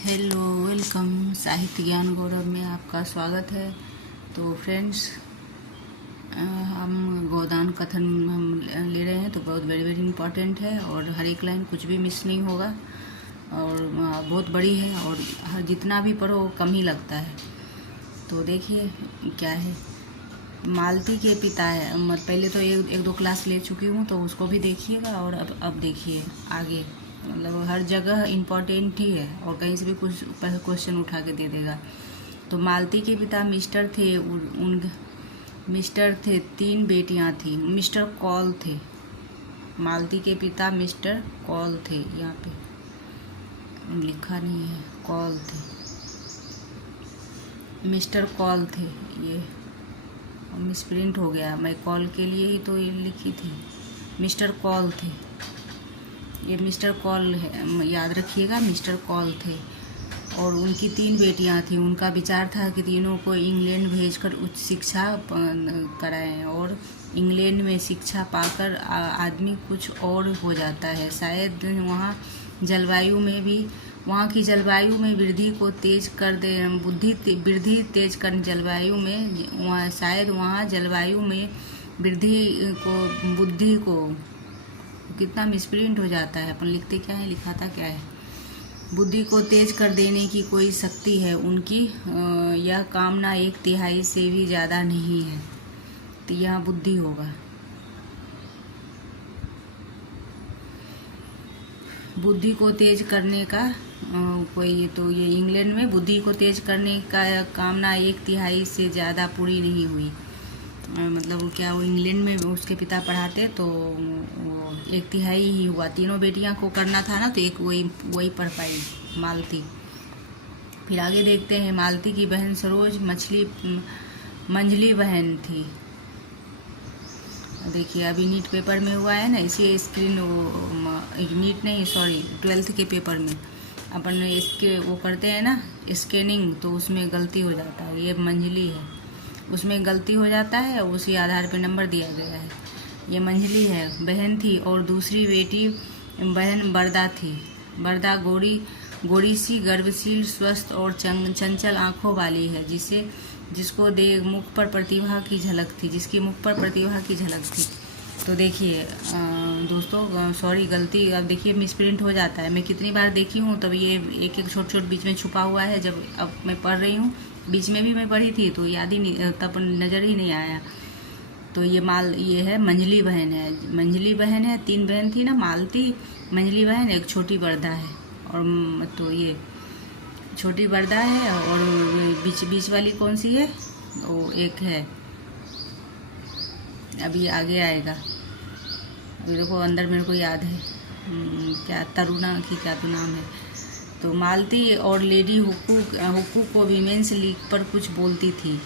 Hello, welcome. साहित्य ज्ञान गौरव में आपका स्वागत है। तो फ्रेंड्स, हम गोदान कथन हम ले रहे हैं, तो बहुत वेरी वेरी इम्पॉर्टेंट है और हर एक लाइन कुछ भी मिस नहीं होगा और बहुत बड़ी है और जितना भी पढ़ो कम ही लगता है। तो देखिए क्या है। मालती के पिता है, पहले तो एक दो क्लास ले चुकी हूँ तो उसको भी देखिएगा और अब देखिए आगे। मतलब हर जगह इम्पोर्टेंट ही है और कहीं से भी कुछ क्वेश्चन उठा के दे देगा। तो मालती के पिता मिस्टर थे, मिस्टर थे, 3 बेटियां थी। मिस्टर कॉल थे। मालती के पिता मिस्टर कॉल थे, यहाँ पे लिखा नहीं है, कॉल थे, मिस्टर कॉल थे। ये मिसप्रिंट हो गया, मैं कॉल के लिए ही तो ये लिखी थी। मिस्टर कॉल थे, ये मिस्टर कॉल है, याद रखिएगा, मिस्टर कॉल थे। और उनकी 3 बेटियां थीं। उनका विचार था कि तीनों को इंग्लैंड भेजकर उच्च शिक्षा कराएं और इंग्लैंड में शिक्षा पाकर आदमी कुछ और हो जाता है। शायद वहाँ की जलवायु में वृद्धि को तेज कर दे, वृद्धि तेज कर जलवायु में शायद वहाँ जलवायु में बुद्धि को कितना मिसप्रिंट हो जाता है, अपन लिखते क्या है, लिखाता क्या है, बुद्धि को तेज कर देने की कोई शक्ति है उनकी। यह कामना 1/3 से भी ज़्यादा नहीं है। तो यहाँ बुद्धि होगा, बुद्धि को तेज करने का कोई। तो ये इंग्लैंड में बुद्धि को तेज करने का कामना 1/3 से ज़्यादा पूरी नहीं हुई। मतलब क्या, वो इंग्लैंड में उसके पिता पढ़ाते तो 1/3 ही हुआ। तीनों बेटियां को करना था ना, तो एक वही पढ़ पाई, मालती। फिर आगे देखते हैं। मालती की बहन सरोज मंझली बहन थी। देखिए अभी नीट पेपर में हुआ है ना, इसी स्क्रीन नीट नहीं, सॉरी, 12th के पेपर में अपन इसके वो करते हैं ना स्कैनिंग, तो उसमें गलती हो जाता है। ये मंझली है, उसमें गलती हो जाता है, उसी आधार पे नंबर दिया गया है। ये मंझली है, बहन थी। और दूसरी बेटी बहन बरदा थी। बरदा गोरी सी, गर्वशील, स्वस्थ और चंचल आंखों वाली है, जिसको देख मुख पर प्रतिभा की झलक थी, जिसकी मुख पर प्रतिभा की झलक थी। तो देखिए दोस्तों, सॉरी गलती, अब देखिए मिसप्रिंट हो जाता है। मैं कितनी बार देखी हूँ, तब ये एक छोट बीच में छुपा हुआ है। जब अब मैं पढ़ रही हूँ, बीच में भी मैं पढ़ी थी तो याद ही नहीं, तब नज़र ही नहीं आया। तो ये है मंझली बहन है, मंझली बहन है। 3 बहन थी ना, मालती, मंझली बहन, एक छोटी बरदा है। और तो ये छोटी बरदा है और बीच वाली कौन सी है, वो एक है, अभी आगे आएगा। मेरे को अंदर मेरे को याद है, क्या तरुणा की क्या तो नाम है। तो मालती और लेडी हुक्कू को वीमेंस लीग पर कुछ बोलती थी।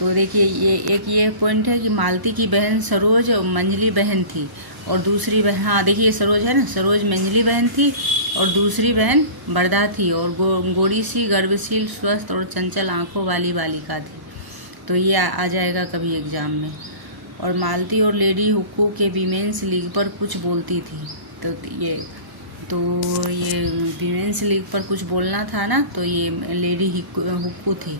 तो देखिए ये पॉइंट है कि मालती की बहन सरोज और मंझली बहन थी और दूसरी बहन, हाँ देखिए सरोज है ना, सरोज मंझली बहन थी और दूसरी बहन बरदा थी और गोरी सी, गर्वशील, स्वस्थ और चंचल आंखों वाली बालिका थी। तो ये आ जाएगा कभी एग्जाम में। और मालती और लेडी हुक्कू के वीमेंस लीग पर कुछ बोलती थी। तो ये वीमेंस लीग पर कुछ बोलना था ना, तो ये लेडी हुक्कू थी।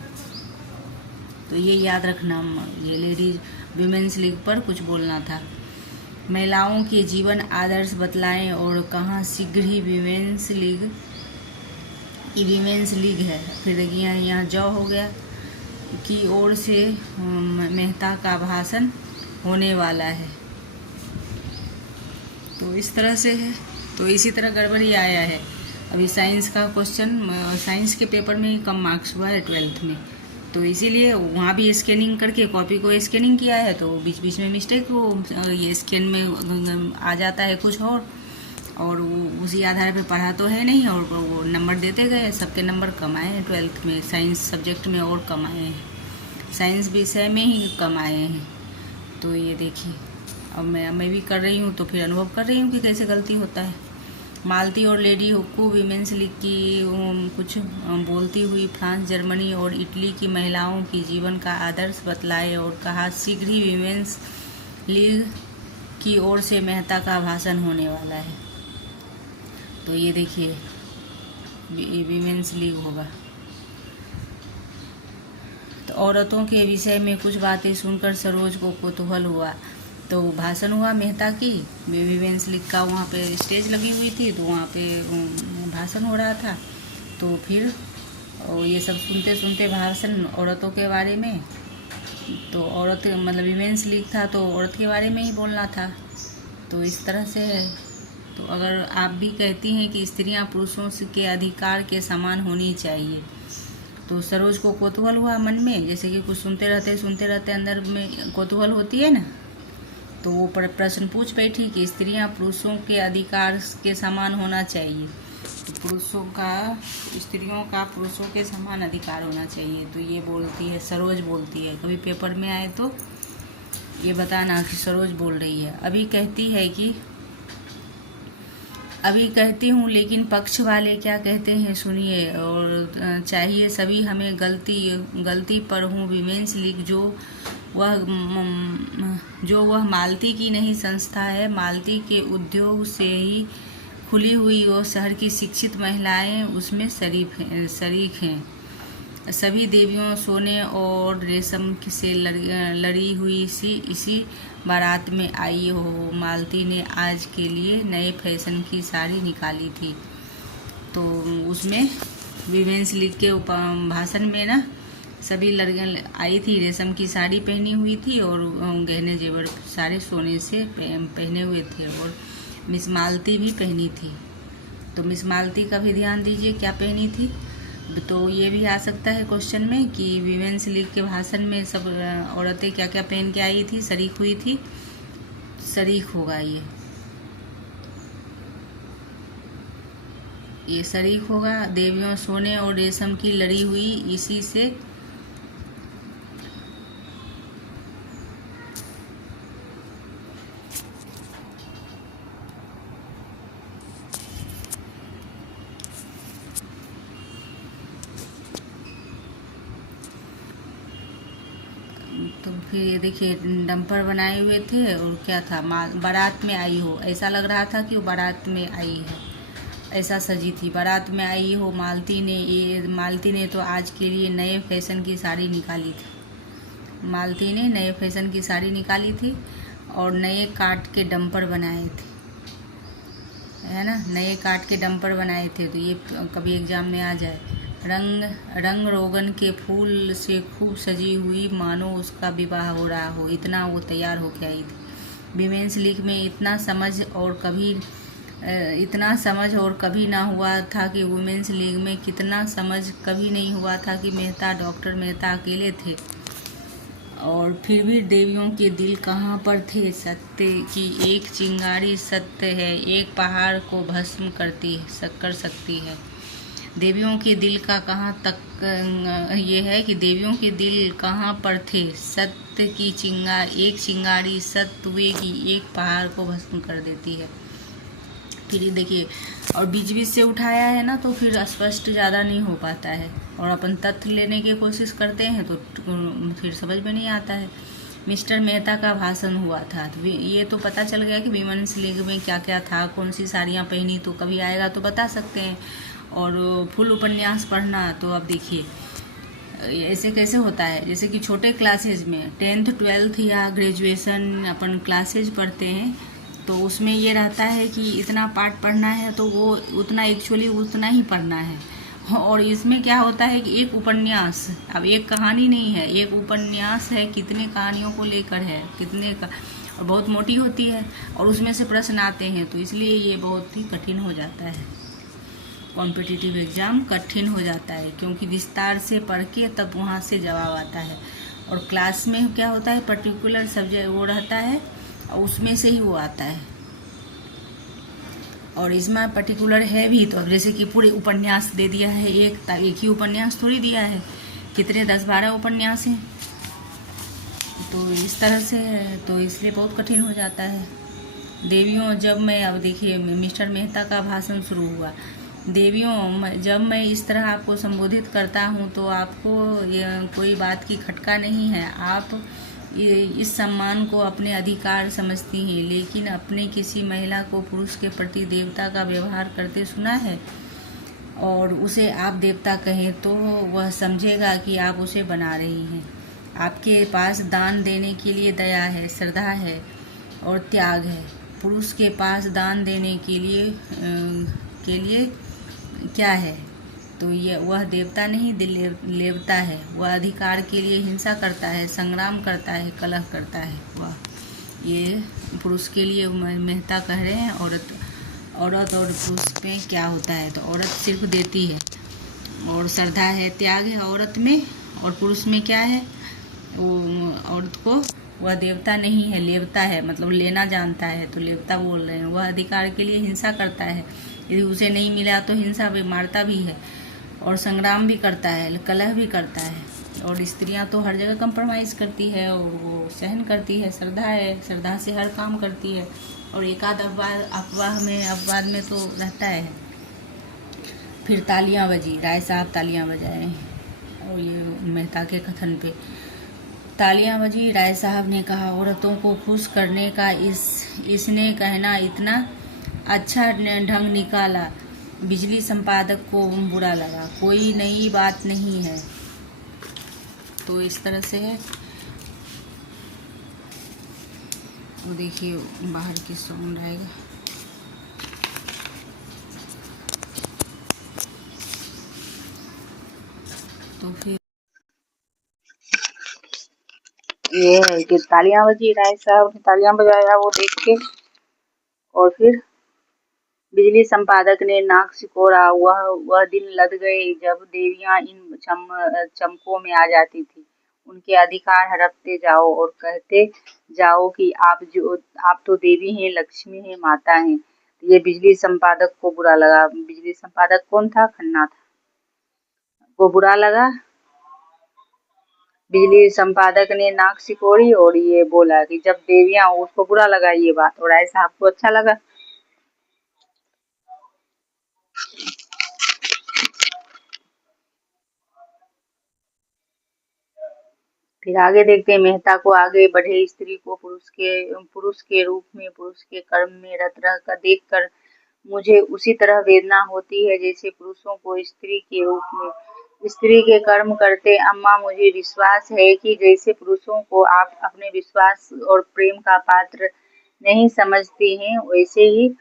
तो ये याद रखना, ये लेडीज विमेंस लीग पर कुछ बोलना था। महिलाओं के जीवन आदर्श बतलाएं और कहाँ शीघ्र ही विमेंस लीग है। फिर देखिए यहाँ जॉ हो गया, की ओर से मेहता का भाषण होने वाला है। तो इस तरह से है। तो इसी तरह गड़बड़ी आया है। अभी साइंस का क्वेश्चन, साइंस के पेपर में कम मार्क्स हुआ है 12th में, तो इसीलिए वहाँ भी स्कैनिंग करके कॉपी को स्कैनिंग किया है, तो बीच में मिस्टेक वो ये स्कैन में आ जाता है कुछ और वो उसी आधार पे पढ़ा तो है नहीं, और वो नंबर देते गए। सबके नंबर कम आए हैं 12th में, साइंस सब्जेक्ट में और कम आए हैं, साइंस विषय में ही कम आए हैं। तो ये देखिए, अब मैं भी कर रही हूँ तो फिर अनुभव कर रही हूँ कि कैसे गलती होता है। मालती और लेडी हुक्कू वीमेंस लीग की कुछ बोलती हुई फ्रांस, जर्मनी और इटली की महिलाओं की जीवन का आदर्श बतलाए और कहा शीघ्र ही वीमेंस लीग की ओर से मेहता का भाषण होने वाला है। तो ये देखिए वीमेंस लीग होगा। तो औरतों के विषय में कुछ बातें सुनकर सरोज को कौतूहल हुआ। तो भाषण हुआ मेहता की, वीमेंस लीग का, वहाँ पे स्टेज लगी हुई थी, तो वहाँ पे भाषण हो रहा था। तो फिर ये सब सुनते सुनते भाषण औरतों के बारे में, तो औरत मतलब वीमेंस लीग था तो औरत के बारे में ही बोलना था। तो इस तरह से है। तो अगर आप भी कहती हैं कि स्त्रियां पुरुषों के अधिकार के समान होनी चाहिए, तो सरोज को कौतूहल हुआ मन में, जैसे कि कुछ सुनते रहते अंदर में कौतूहल होती है ना, तो वो प्रश्न पूछ बैठी कि स्त्रियां पुरुषों के अधिकार के समान होना चाहिए, तो स्त्रियों का पुरुषों के समान अधिकार होना चाहिए। तो ये बोलती है, सरोज बोलती है। कभी पेपर में आए तो ये बताना कि सरोज बोल रही है। अभी कहती हूँ, लेकिन पक्ष वाले क्या कहते हैं सुनिए, और चाहिए सभी हमें गलती पर हूँ वीमेंस लीग जो वह मालती की नहीं संस्था है, मालती के उद्योग से ही खुली हुई वो शहर की शिक्षित महिलाएं उसमें शरीक हैं। सभी देवियों सोने और रेशम से लड़ी हुई इसी बारात में आई हो। मालती ने आज के लिए नए फैशन की साड़ी निकाली थी। तो उसमें वीमेंस लीग के भाषण में ना सभी लड़कियां आई थी, रेशम की साड़ी पहनी हुई थी और गहने जेवर सारे सोने से पहने हुए थे, और मिस मालती भी पहनी थी। तो मिस मालती का भी ध्यान दीजिए क्या पहनी थी। तो ये भी आ सकता है क्वेश्चन में कि वीमेंस लीग के भाषण में सब औरतें क्या क्या पहन के आई थी, शरीक हुई थी। शरीक होगा ये शरीक होगा। देवियों सोने और रेशम की लड़ी हुई इसी से तो फिर ये देखिए डंपर बनाए हुए थे, और क्या था, बारात में आई हो, ऐसा लग रहा था कि वो बारात में आई है, ऐसा सजी थी। बारात में आई हो मालती ने तो आज के लिए नए फैशन की साड़ी निकाली थी। मालती ने नए फैशन की साड़ी निकाली थी और नए काट के डंपर बनाए थे, है ना, नए काट के डंपर बनाए थे। तो ये कभी एग्जाम में आ जाए। रंग रोगन के फूल से खूब सजी हुई, मानो उसका विवाह हो रहा हो, इतना वो तैयार होके आई थी। वीमेंस लीग में इतना समझ और कभी ना हुआ था कि वुमेन्स लीग में कितना समझ कभी नहीं हुआ था कि डॉक्टर मेहता अकेले थे। और फिर भी देवियों के दिल कहाँ पर थे। सत्य की एक चिंगारी सत्य है, एक पहाड़ को भस्म कर सकती है। देवियों के दिल का कहाँ तक ये है कि देवियों के दिल कहाँ पर थे। सत्य की एक चिंगारी सत्य की एक पहाड़ को भस्म कर देती है। फिर देखिए, और बीच से उठाया है ना, तो फिर स्पष्ट ज़्यादा नहीं हो पाता है, और अपन तथ्य लेने की कोशिश करते हैं तो फिर समझ में नहीं आता है। मिस्टर मेहता का भाषण हुआ था, तो ये तो पता चल गया कि वीमेंस लीग में क्या क्या था, कौन सी साड़ियाँ पहनी, तो कभी आएगा तो बता सकते हैं। और फुल उपन्यास पढ़ना, तो अब देखिए ऐसे कैसे होता है, जैसे कि छोटे क्लासेज में 10th 12th या ग्रेजुएशन अपन क्लासेज पढ़ते हैं, तो उसमें ये रहता है कि इतना पार्ट पढ़ना है, तो वो उतना ही पढ़ना है। और इसमें क्या होता है कि एक उपन्यास, अब एक कहानी नहीं है, एक उपन्यास है, कितने कहानियों को लेकर है, और बहुत मोटी होती है, और उसमें से प्रश्न आते हैं, तो इसलिए ये बहुत ही कठिन हो जाता है। कॉम्पिटिटिव एग्ज़ाम कठिन हो जाता है, क्योंकि विस्तार से पढ़ के तब वहाँ से जवाब आता है। और क्लास में क्या होता है, पर्टिकुलर सब्जेक्ट वो रहता है, और उसमें से ही वो आता है। और इसमें पर्टिकुलर है भी, तो अब जैसे कि पूरे उपन्यास दे दिया है, एक ही उपन्यास थोड़ी दिया है, कितने 10-12 उपन्यास हैं, तो इस तरह से, तो इसलिए बहुत कठिन हो जाता है। देवियों, जब मैं, अब देखिए मिस्टर मेहता का भाषण शुरू हुआ। देवियों, जब मैं इस तरह आपको संबोधित करता हूँ तो आपको कोई बात की खटका नहीं है। आप इस सम्मान को अपने अधिकार समझती हैं, लेकिन अपने किसी महिला को पुरुष के प्रति देवता का व्यवहार करते सुना है? और उसे आप देवता कहें तो वह समझेगा कि आप उसे बना रही हैं। आपके पास दान देने के लिए दया है, श्रद्धा है और त्याग है। पुरुष के पास दान देने के लिए क्या है? तो ये वह देवता नहीं देवता है। वह अधिकार के लिए हिंसा करता है, संग्राम करता है, कलह करता है। वह ये पुरुष के लिए मेहता कह रहे हैं। औरत और पुरुष में क्या होता है? तो औरत सिर्फ देती है और श्रद्धा है, त्याग है औरत में, और पुरुष में क्या है? वो औरत को वह देवता नहीं है, लेवता है, मतलब लेना जानता है, तो लेवता बोल रहे हैं। वह अधिकार के लिए हिंसा करता है, यदि उसे नहीं मिला तो हिंसा भी, मारता भी है और संग्राम भी करता है, कलह भी करता है। और स्त्रियां तो हर जगह कंप्रोमाइज़ करती है और वो सहन करती है, श्रद्धा है, श्रद्धा से हर काम करती है। और एक आध अपवाद में तो रहता है। फिर तालियां बजी, राय साहब तालियां बजाए और ये मेहता के कथन पे तालियां बजी। राय साहब ने कहा, औरतों को खुश करने का इसने कहना इतना अच्छा ढंग निकाला, बिजली संपादक को बुरा लगा। कोई नई बात नहीं है। तो इस तरह से है। वो देखिए बाहर की साउंड आएगा। तो फिर ये है कि तालियां बजी, राय साहब ने तालियां बजाया वो देख के। और फिर बिजली संपादक ने नाक सिकोड़ा। वह दिन लद गए जब देवियां इन चमकों में आ जाती थी। उनके अधिकार हड़पते जाओ और कहते जाओ कि आप तो देवी हैं, लक्ष्मी हैं, माता हैं। ये बिजली संपादक को बुरा लगा। बिजली संपादक कौन था? खन्ना था। वो बुरा लगा। बिजली संपादक ने नाक सिकोड़ी और ये बोला कि जब देवियां, उसको बुरा लगा ये बात, और राय साहब को अच्छा लगा। फिर आगे देखते हैं, मेहता को आगे बढ़े स्त्री को पुरुष के रूप में, पुरुष के कर्म में रत रहकर देखकर मुझे उसी तरह वेदना होती है जैसे पुरुषों को स्त्री के रूप में। स्त्री के कर्म करते अम्मा, मुझे विश्वास है कि जैसे पुरुषों को आप अपने विश्वास और प्रेम का पात्र नहीं समझती हैं, वैसे ही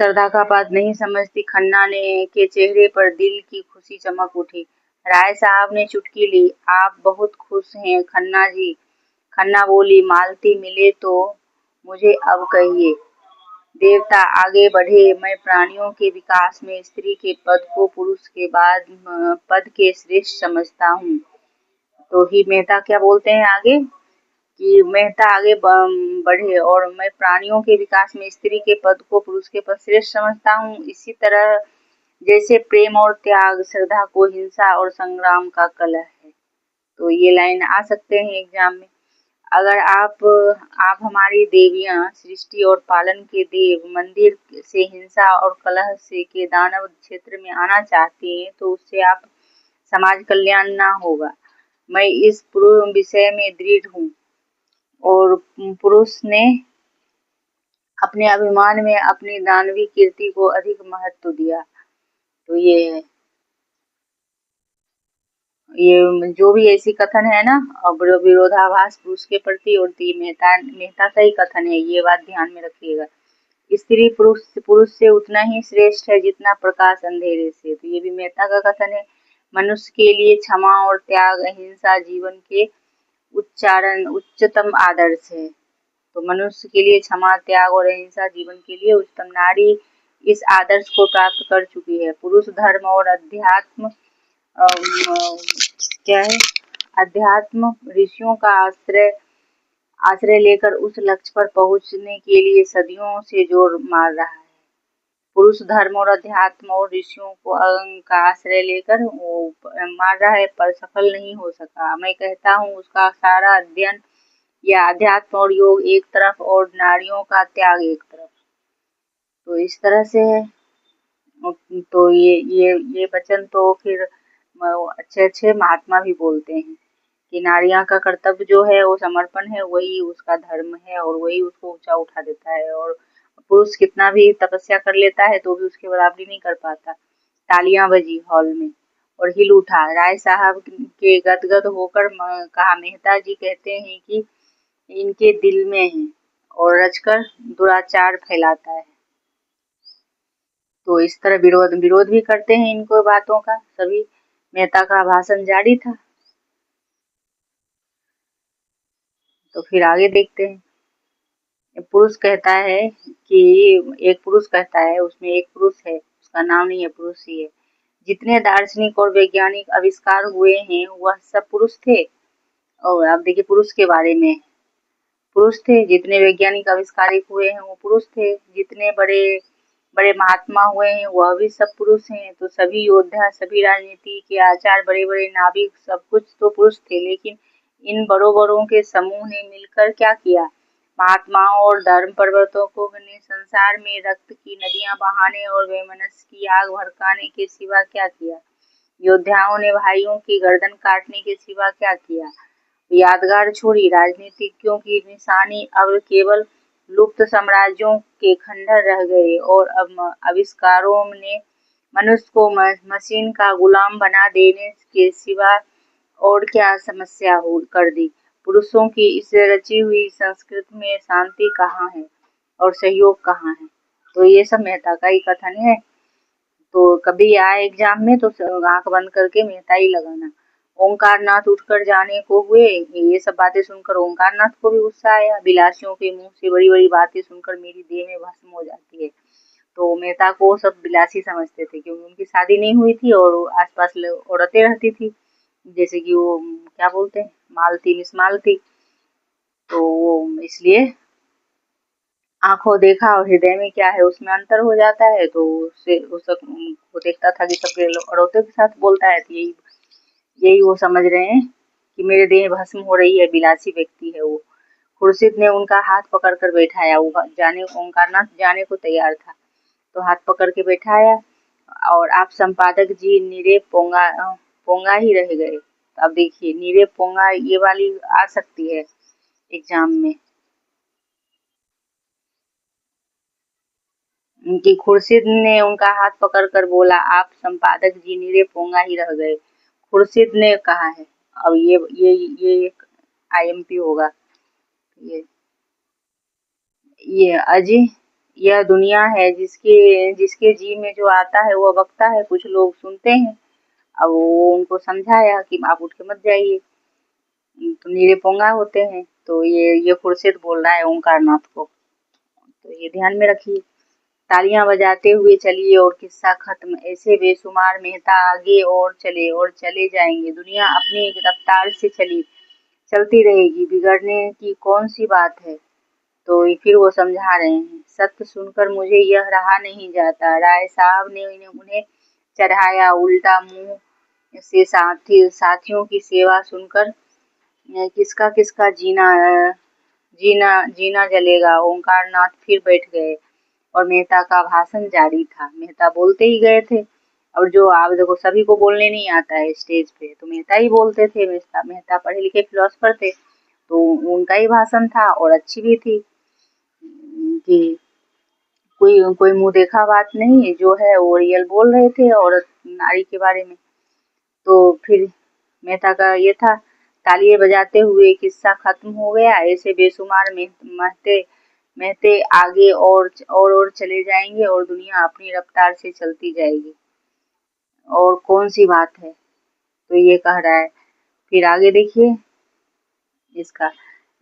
श्रद्धा का पात्र नहीं समझती। खन्ना ने के चेहरे पर दिल की खुशी चमक उठी। राय साहब ने चुटकी ली। आप बहुत खुश हैं खन्ना जी। खन्ना बोली, मालती मिले तो मुझे अब कहिए। देवता आगे बढ़े, मैं प्राणियों के विकास में स्त्री के पद को पुरुष के बाद पद के श्रेष्ठ समझता हूँ। तो ही मेहता क्या बोलते हैं आगे कि मेहता आगे बढ़े और मैं प्राणियों के विकास में स्त्री के पद को पुरुष के पद श्रेष्ठ समझता हूँ। इसी तरह जैसे प्रेम और त्याग श्रद्धा को हिंसा और संग्राम का कलह है। तो ये लाइन आ सकते हैं एग्जाम में। अगर आप हमारी देवियां, सृष्टि और पालन के देव, मंदिर से हिंसा और कलह से के दानव क्षेत्र में आना चाहती हैं तो उससे आप समाज कल्याण ना होगा। मैं इस विषय में दृढ़ हूँ। और पुरुष ने अपने अभिमान में अपनी दानवी कीर्ति को अधिक महत्व दिया। तो ये है, ये जो भी ऐसी कथन है ना, अब विरोधाभास पुरुष के प्रति, और मेहता का ही कथन है, ये बात ध्यान में रखिएगा। स्त्री पुरुष से उतना ही श्रेष्ठ है जितना प्रकाश अंधेरे से। तो ये भी मेहता का कथन है। मनुष्य के लिए क्षमा और त्याग, अहिंसा जीवन के उच्चतम आदर्श है। तो मनुष्य के लिए क्षमा, त्याग और अहिंसा जीवन के लिए उच्चतम। नारी इस आदर्श को प्राप्त कर चुकी है। पुरुष धर्म और अध्यात्म क्या है? अध्यात्म ऋषियों का आश्रय लेकर उस लक्ष्य पर पहुंचने के लिए सदियों से जोर मार रहा है। पुरुष धर्म और अध्यात्म और ऋषियों को का आश्रय लेकर वो मार रहा है, पर सफल नहीं हो सका। मैं कहता हूँ उसका सारा अध्ययन या अध्यात्म और योग एक तरफ और नारियों का त्याग एक तरफ। तो इस तरह से है। तो ये वचन तो फिर अच्छे अच्छे महात्मा भी बोलते हैं कि नारियां का कर्तव्य जो है वो समर्पण है, वही उसका धर्म है और वही उसको ऊंचा उठा देता है। और पुरुष कितना भी तपस्या कर लेता है तो भी उसके बराबरी नहीं कर पाता। तालियां बजी हॉल में और हिल उठा। राय साहब के गदगद होकर कहा, मेहता जी कहते हैं कि इनके दिल में है और रचकर दुराचार फैलाता है। तो इस तरह विरोध विरोध भी करते हैं इनको बातों का सभी। मेहता का भाषण जारी था। तो फिर आगे देखते हैं। पुरुष कहता है कि एक पुरुष कहता है, उसमें एक पुरुष है, उसका नाम नहीं है, पुरुष ही है। जितने दार्शनिक और वैज्ञानिक आविष्कार हुए हैं वह सब पुरुष थे। और आप देखिए पुरुष के बारे में, पुरुष थे। जितने वैज्ञानिक आविष्कार हुए हैं वो पुरुष थे। जितने बड़े बड़े महात्मा हुए हैं वह भी सब पुरुष हैं। तो सभी योद्धा, सभी राजनीति के आचार, बड़े बड़े नाविक, सब कुछ तो पुरुष थे। लेकिन इन बड़ों बड़ों के समूह ने मिलकर क्या किया? महात्माओं और धर्म प्रवर्तकों ने संसार में रक्त की नदियां बहाने और वैमनस्य की आग भड़काने के सिवा क्या किया? योद्धाओं ने भाइयों की गर्दन काटने के सिवा क्या किया? यादगार छोड़ी राजनीतिज्ञों की निशानी अब केवल लुप्त साम्राज्यों के खंडहर रह गए और अब आविष्कारों ने मनुष्य को मशीन का गुलाम बना देने के सिवा और क्या समस्या हो कर दी। पुरुषों की इस रची हुई संस्कृति में शांति कहाँ है और सहयोग कहाँ है? तो ये सब मेहता का ही कथन है। तो कभी आए एग्जाम में तो आंख बंद करके मेहता ही लगाना। ओंकारनाथ उठकर जाने को हुए। ये सब बातें सुनकर ओंकारनाथ को भी गुस्सा आया। बिलासियों के मुंह से बड़ी बड़ी बातें सुनकर मेरी देह में भस्म हो जाती है। तो मेहता को सब बिलासी समझते थे क्योंकि उनकी शादी नहीं हुई थी और आसपास औरतें रहती थी, जैसे कि वो क्या बोलते हैं, मालती, मिस मालती। तो वो इसलिए आंखों देखा और हृदय में क्या है उसमें अंतर हो जाता है। तो उससे वो देखता था कि सबके औरतों के साथ बोलता है। तो यही यही वो समझ रहे हैं कि मेरे देह भस्म हो रही है, बिलासी व्यक्ति है वो। खुर्शीद ने उनका हाथ पकड़ कर बैठाया। वो जाने ओंकारनाथ जाने को तैयार था तो हाथ पकड़ के बैठाया। और आप संपादक जी निरे पोंगा पोंगा ही रह गए। अब देखिए निरे पोंगा ये वाली आ सकती है एग्जाम में कि खुर्शीद ने उनका हाथ पकड़कर बोला, आप संपादक जी निरे पोंगा ही रह गए। खुर्शीद ने कहा है। अब ये एक आईएमपी होगा। ये अजी, यह दुनिया है जिसके जिसके जी में जो आता है वो बकता है, कुछ लोग सुनते हैं। अब वो उनको समझाया कि आप उठ के मत जाइए, तो नीरे पोंगा होते हैं। तो ये खुर्शीद बोल रहा है ओंकारनाथ को, तो ये ध्यान में रखिए। तालियां बजाते हुए चलिए और किस्सा खत्म। ऐसे बेशुमार मेहता आगे और चले जाएंगे। दुनिया अपनी रफ्तार से चलती रहेगी, बिगड़ने की कौन सी बात है? तो फिर वो समझा रहे हैं, सत्य सुनकर मुझे यह रहा नहीं जाता। राय साहब ने उन्हें चढ़ाया। उल्टा मुंह से साथियों की सेवा सुनकर किसका किसका जीना जलेगा। ओंकारनाथ फिर बैठ गए और मेहता का भाषण जारी था। मेहता बोलते ही गए थे। और जो आप देखो सभी को बोलने नहीं आता है स्टेज पे, तो मेहता ही बोलते थे। मेहता पढ़े लिखे फिलोसफर थे, तो उनका ही भाषण था और अच्छी भी थी कि कोई कोई मुंह देखा बात नहीं, जो है वो रियल बोल रहे थे औरत नारी के बारे में। तो फिर मेहता का ये था, तालियां बजाते हुए किस्सा खत्म हो गया। ऐसे बेशुमार महते महते आगे और चले जाएंगे और दुनिया अपनी रफ्तार से चलती जाएगी, और कौन सी बात है? तो ये कह रहा है। फिर आगे देखिए इसका,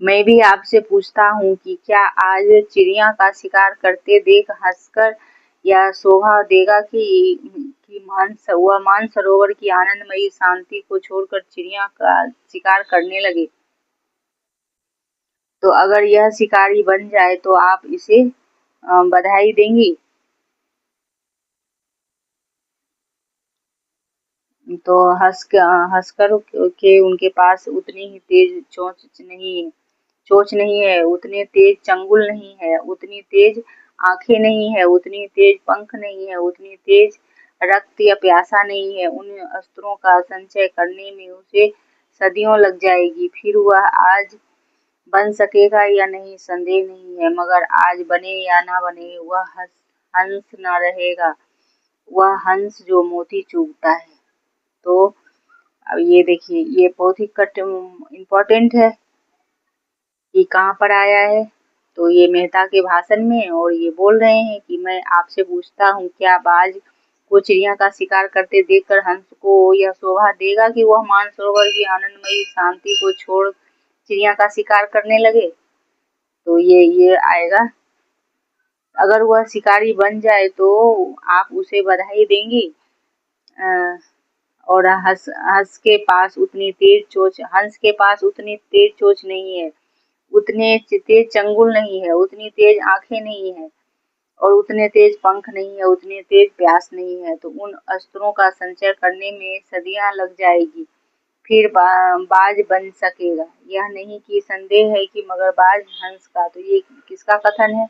मैं भी आपसे पूछता हूँ कि क्या आज चिड़िया का शिकार करते देख हंसकर यह शोभा देगा कि वह मानसरोवर की आनंदमयी शांति को छोड़कर चिड़िया का शिकार करने लगे? तो अगर यह शिकारी बन जाए तो आप इसे बधाई देंगी? तो हंसकर के उनके पास उतनी ही तेज चोंच नहीं है, उतने तेज चंगुल नहीं है, उतनी तेज आंखें नहीं है, उतनी तेज पंख नहीं है, उतनी तेज रक्त या प्यासा नहीं है। उन अस्त्रों का संचय करने में उसे सदियों लग जाएगी। फिर वह आज बन सकेगा या नहीं संदेह नहीं है, मगर आज बने या ना बने वह हंस न रहेगा, वह हंस जो मोती चुगता है। तो अब ये देखिए, ये बहुत ही इम्पोर्टेंट है कि कहाँ पर आया है। तो ये मेहता के भाषण में, और ये बोल रहे हैं कि मैं आपसे पूछता हूँ, क्या बाज को चिड़िया का शिकार करते देखकर हंस को यह शोभा देगा कि वह मानसरोवर की आनंदमयी शांति को छोड़ चिड़िया का शिकार करने लगे। तो ये आएगा, अगर वह शिकारी बन जाए तो आप उसे बधाई देंगी। और हंस के पास उतनी तेज चोंच, हंस के पास उतनी तेज चोंच नहीं है, उतने तेज चंगुल नहीं है, उतनी तेज आंखें नहीं है, और उतने तेज पंख नहीं है, उतनी तेज प्यास नहीं है। तो उन अस्त्रों का संचय करने में सदियां लग जाएगी, फिर बाज बन सकेगा। यह नहीं कि संदेह है कि मगर बाज हंस का। तो ये किसका कथन है?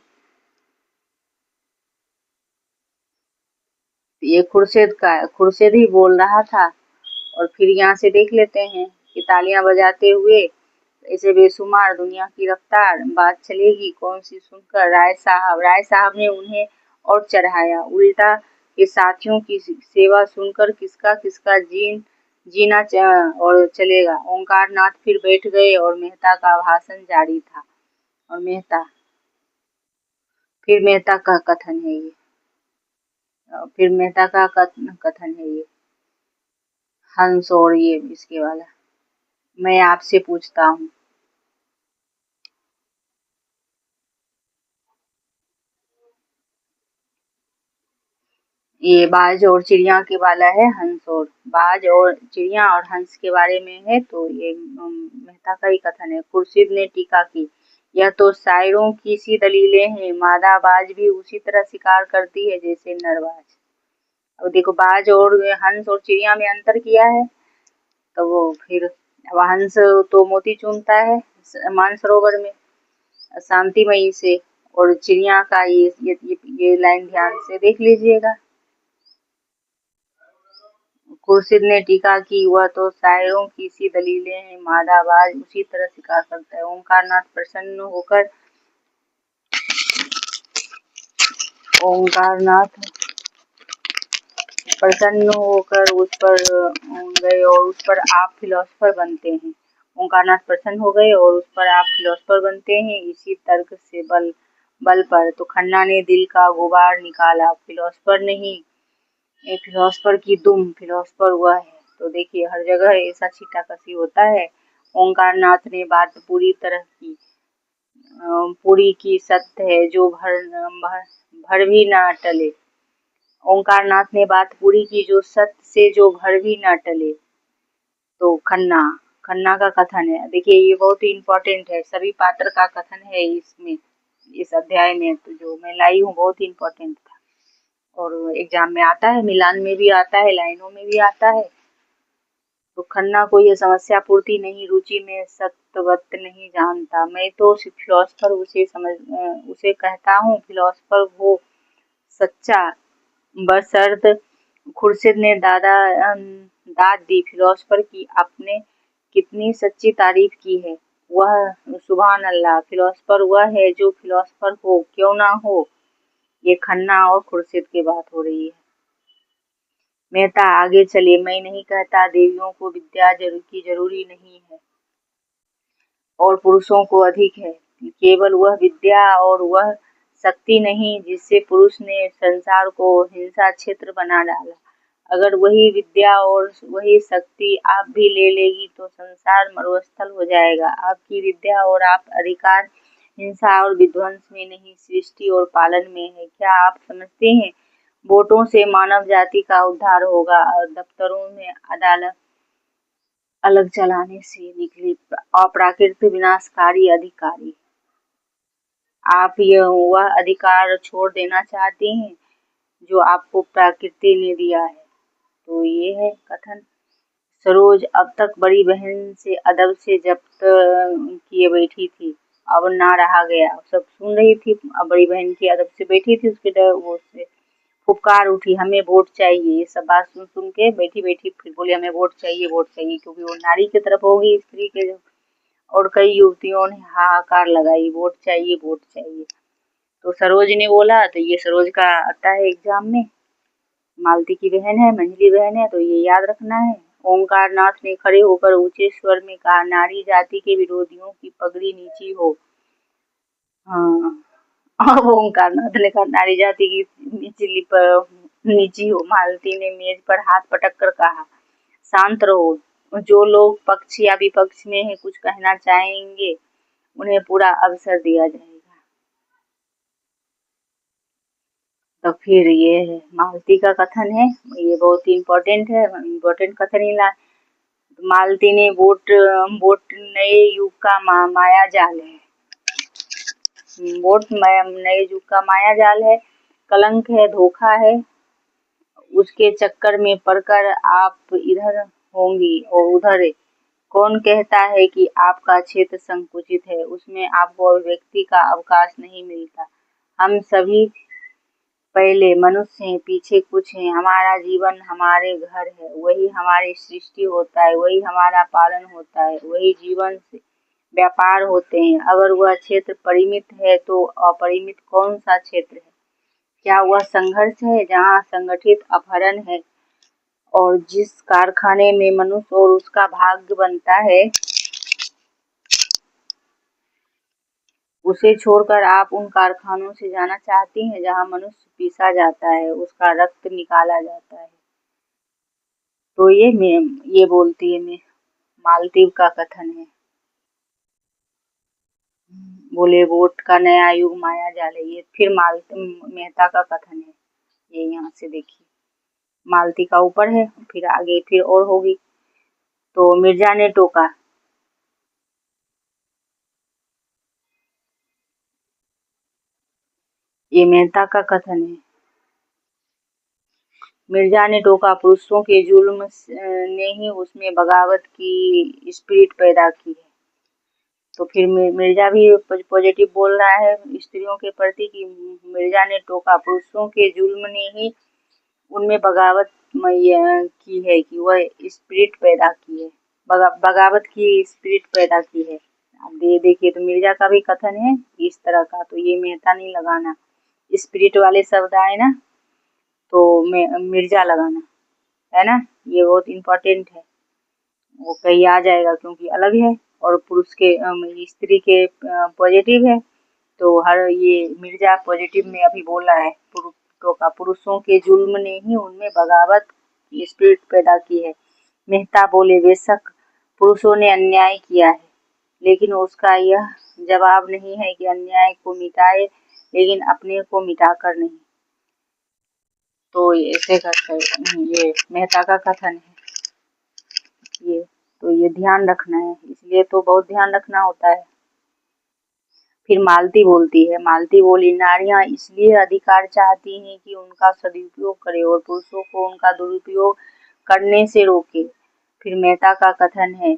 ये खुर्शीद का है, खुर्शीद ही बोल रहा था। और फिर यहाँ से देख लेते हैं कि तालियां बजाते हुए ऐसे बेशुमार दुनिया की रफ्तार, बात चलेगी कौन सी सुनकर राय साहब ने उन्हें और चढ़ाया उल्टा कि साथियों की सेवा सुनकर किसका किसका जीना और चलेगा। ओंकार नाथ फिर बैठ गए और मेहता का भाषण जारी था। और मेहता का कथन है ये, फिर मेहता का कथन है ये, हंस और ये इसके वाला, मैं आपसे पूछता हूँ। ये बाज और चिड़िया के वाला है, हंस और बाज और चिड़िया और हंस के बारे में है। तो ये मेहता का ही कथन है। खुर्शीद ने टीका की, यह तो शायरों की सी दलीलें हैं, मादा बाज भी उसी तरह शिकार करती है जैसे नरबाज। अब देखो, बाज और हंस और चिड़िया में अंतर किया है। तो वो फिर हंस तो मोती चूमता है मानसरोवर में शांतिमयी से, और चिड़िया का ये लाइन ध्यान से देख लीजिएगा। खुर्शीद ने टीका की, वह तो शायरों की सी दलीलें हैं, मादा बाज उसी तरह शिकार करता है। ओंकारनाथ प्रसन्न होकर उस पर गए और उस पर आप फिलोसफर बनते हैं। ओंकारनाथ प्रसन्न हो गए और उस पर आप फिलोसफर बनते हैं, इसी तर्क से बल पर। तो खन्ना ने दिल का गुबार निकाला, फिलोसफर नहीं, एक फिलोसफर की दुम, फिलोसफर हुआ है। तो देखिए, हर जगह ऐसा छींटाकशी होता है। ओंकारनाथ ने बात पूरी की सत्य है जो भर भी ना टले। ओंकारनाथ ने बात पूरी की जो सत्य से जो भर भी ना टले। तो खन्ना का कथन है। देखिए, ये बहुत ही इम्पोर्टेंट है, सभी पात्र का कथन है इसमें, इस अध्याय में। तो जो मैं लाई हूँ बहुत ही इम्पोर्टेंट था, और एग्जाम में आता है, मिलान में भी आता है, लाइनों में भी आता है। तो खन्ना को ये समस्या पूर्ति नहीं, रुचि में सत्वत नहीं जानता, मैं तो फिलोसफर उसे कहता हूँ, फिलोसफर वो सच्चा, बशर्त। खुर्शीद ने दाद दी, फिलोसफर की आपने कितनी सच्ची तारीफ की है। वह सुभान अल्लाह, फिलोसफर वह है जो फिलोसफर हो, क्यों ना हो। ये खन्ना और खुर्शीद की बात हो रही है। मेहता आगे चले, मैं नहीं कहता देवियों को विद्या की जरूरी नहीं है और पुरुषों को अधिक है, केवल वह विद्या और वह शक्ति नहीं जिससे पुरुष ने संसार को हिंसा क्षेत्र बना डाला। अगर वही विद्या और वही शक्ति आप भी ले लेगी तो संसार मरुस्थल हो जाएगा। आपकी विद्या और आप अधिकार हिंसा और विध्वंस में नहीं, सृष्टि और पालन में है। क्या आप समझते हैं वोटों से मानव जाति का उद्धार होगा और दफ्तरों में अदालत अलग चलाने से निकले अप्राकृत विनाशकारी अधिकारी। आप यह वह अधिकार छोड़ देना चाहती हैं जो आपको प्रकृति ने दिया है। तो ये है कथन। सरोज अब तक बड़ी बहन से अदब से जब्त किए बैठी थी, अब ना रहा गया, सब सुन रही थी। अब बड़ी बहन की अदब से बैठी थी, उसके डर वो से फुफकार उठी, हमें वोट चाहिए। ये सब बात सुन सुन के बैठी बैठी फिर बोली हमें वोट चाहिए, वोट चाहिए, क्योंकि वो नारी की तरफ होगी, स्त्री के और कई युवतियों ने हाहाकार लगाई, वोट चाहिए वोट चाहिए। तो सरोज ने बोला, तो ये सरोज का आता है एग्जाम में, मालती की बहन है, मंजली बहन है, तो ये याद रखना है। ओंकार नाथ ने खड़े होकर ऊंचे स्वर में कहा, नारी जाति के विरोधियों की पगड़ी नीची हो। हाँ, और ओंकार नाथ ने कहा, नारी जाति की निचली पर नीची हो। मालती ने मेज पर हाथ पटक कर कहा, शांत रहो। जो लोग पक्ष या विपक्ष में है कुछ कहना चाहेंगे, उन्हें पूरा अवसर दिया जाएगा। तो फिर ये है मालती का कथन है, ये बहुत ही इम्पोर्टेंट है, इम्पोर्टेंट कथन ही ला। मालती ने वोट नए युग का माया जाल है, वोट नए युग का माया जाल है, कलंक है, धोखा है। उसके चक्कर में पड़कर आप इधर होंगी और उधर। कौन कहता है कि आपका क्षेत्र संकुचित है, उसमें आपको व्यक्ति का अवकाश नहीं मिलता। हम सभी पहले मनुष्य हैं, पीछे कुछ हैं। हमारा जीवन हमारे घर है, वही हमारी सृष्टि होता है, वही हमारा पालन होता है, वही जीवन से व्यापार होते हैं। अगर वह क्षेत्र परिमित है तो अपरिमित कौन सा क्षेत्र है? क्या वह संघर्ष है जहाँ संगठित अपहरण है? और जिस कारखाने में मनुष्य और उसका भाग्य बनता है, उसे छोड़कर आप उन कारखानों से जाना चाहती हैं जहाँ मनुष्य पीसा जाता है, उसका रक्त निकाला जाता है। तो ये बोलती है मैं, मालती का कथन है। बोले वोट का नया युग माया जाल है। ये फिर मालती मेहता का कथन है, ये यहाँ से देखिए, मालती का ऊपर है, फिर आगे फिर और होगी। तो मिर्जा ने टोका, ये मेहता का कथन है। मिर्जा ने टोका, पुरुषों के जुल्म ने ही उसमें बगावत की स्पिरिट पैदा की है। तो फिर मिर्जा भी पॉजिटिव बोल रहा है स्त्रियों के प्रति कि मिर्जा ने टोका, पुरुषों के जुल्म ने ही उनमें बगावत की है, कि वह स्पिरिट पैदा की है, बगावत की स्पिरिट पैदा की है। अब देखिए, तो मिर्जा का भी कथन है इस तरह का, तो ये मेहता नहीं लगाना। स्पिरिट वाले शब्द आए ना तो मिर्जा लगाना है ना, ये बहुत इम्पोर्टेंट है, वो कहीं आ जाएगा क्योंकि अलग है और पुरुष के स्त्री के पॉजिटिव है। तो हर ये मिर्जा पॉजिटिव में अभी बोला है, पुरुषों के जुल्म ने ही उनमें बगावत की स्पिरिट पैदा की है। मेहता बोले, बेशक पुरुषों ने अन्याय किया है, लेकिन उसका यह जवाब नहीं है कि अन्याय को मिटाए, लेकिन अपने को मिटाकर नहीं। तो ऐसे करके ये मेहता का कथन है। ये तो ये ध्यान रखना है, इसलिए तो बहुत ध्यान रखना होता है। फिर मालती बोलती है, मालती बोली, नारियां इसलिए अधिकार चाहती हैं कि उनका सदुपयोग करे और पुरुषों को उनका दुरुपयोग करने से रोके। फिर मेहता का कथन है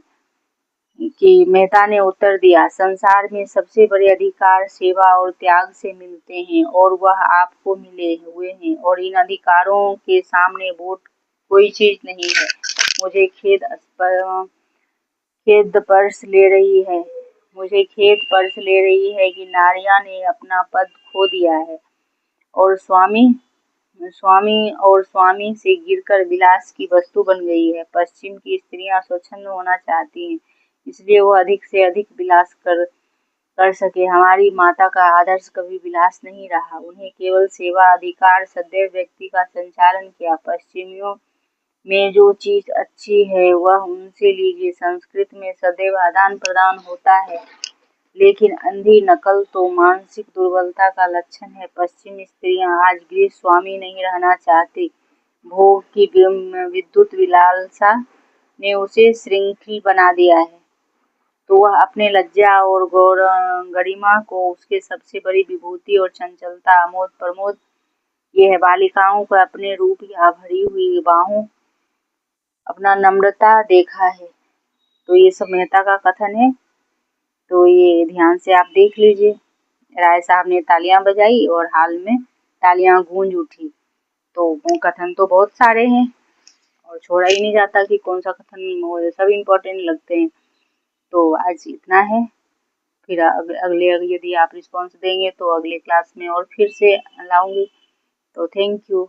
कि मेहता ने उत्तर दिया, संसार में सबसे बड़े अधिकार सेवा और त्याग से मिलते हैं और वह आपको मिले हुए हैं, और इन अधिकारों के सामने वोट कोई चीज नहीं है। मुझे खेद पर्स ले रही है, मुझे खेद पर्स ले रही है कि नारियां ने अपना पद खो दिया है और स्वामी से गिरकर विलास की वस्तु बन गई है। पश्चिम की स्त्रियां स्वच्छंद होना चाहती हैं, इसलिए वो अधिक से अधिक विलास कर सके। हमारी माता का आदर्श कभी विलास नहीं रहा, उन्हें केवल सेवा अधिकार सदैव व्यक्ति का संचालन किया। पश्चिमियों में जो चीज अच्छी है वह उनसे लीजिए, संस्कृत में सदैव आदान प्रदान होता है, लेकिन अंधी नकल तो मानसिक दुर्बलता का लक्षण है। पश्चिमी स्त्रियां आज गृह स्वामी नहीं रहना चाहती, भोग की विद्युत विलासा ने उसे श्रृंखल बना दिया है, तो वह अपने लज्जा और गरिमा को उसके सबसे बड़ी विभूति और चंचलता आमोद प्रमोद ये है। बालिकाओं को अपने रूप या भरी हुई बाहों, अपना नम्रता देखा है। तो ये सब मेहता का कथन है, तो ये ध्यान से आप देख लीजिए। राय साहब ने तालियां बजाई और हाल में तालियां गूंज उठी। तो वो कथन तो बहुत सारे हैं और छोड़ा ही नहीं जाता कि कौन सा कथन, सब इम्पोर्टेंट लगते हैं। तो आज इतना है। फिर अगले यदि आप रिस्पॉन्स देंगे तो अगले क्लास में और फिर से लाऊंगी। तो थैंक यू।